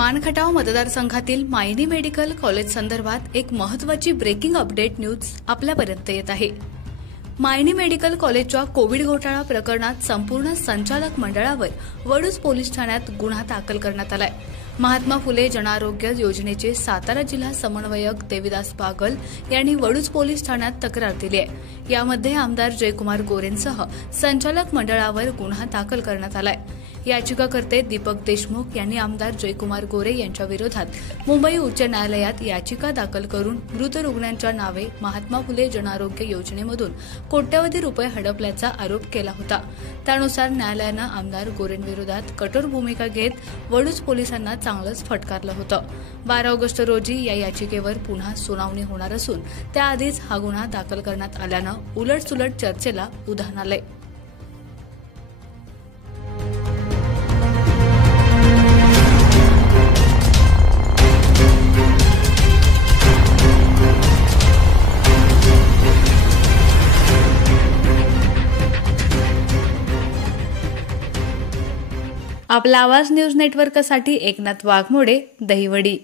मानखटाव मतदारसंघातील Mayani medical college संदर्भात एक महत्त्वाची ब्रेकिंग अपडेट न्यूज आपल्यापर्यंत येत आहे। मायनी मेडिकल कॉलेजच्या कोविड घोटाळा प्रकरणात संपूर्ण संचालक मंडळावर वडूज पोलीस ठाण्यात गुन्हा दाखल करण्यात आलाय। महात्मा फुले जनआरोग्य योजनेचे सातारा जिल्हा समन्वयक देविदास बागल यांनी वडूज पोलीस ठाण्यात तक्रार दिली आहे। यामध्ये आमदार जयकुमार गोरेंसह संचालक मंडळावर गुन्हा दाखल करण्यात आलाय। याचिकाकर्ते दीपक देशमुख यांनी आमदार जयकुमार गोरे यांच्या विरोधात मुंबई उच्च न्यायालयात याचिका दाखल करून मृत रुग्णांच्या नावे महात्मा फुले जनआरोग्य योजनेमधून कोट्यवधी रुपये हडपल्याचा आरोप केला होता। त्यानुसार न्यायालयानं आमदार गोरेंविरोधात कठोर भूमिका घेत वडूज पोलिसांना चांगलंच फटकारलं होतं। 12 ऑगस्ट रोजी या याचिकेवर पुन्हा सुनावणी होणार असून त्याआधीच हा गुन्हा दाखल करण्यात आल्यानं उलटसुलट चर्चेला उधाण आलंय। आपला आवाज न्यूज नेटवर्कसाठी एकनाथ वाघमोडे, दहिवडी।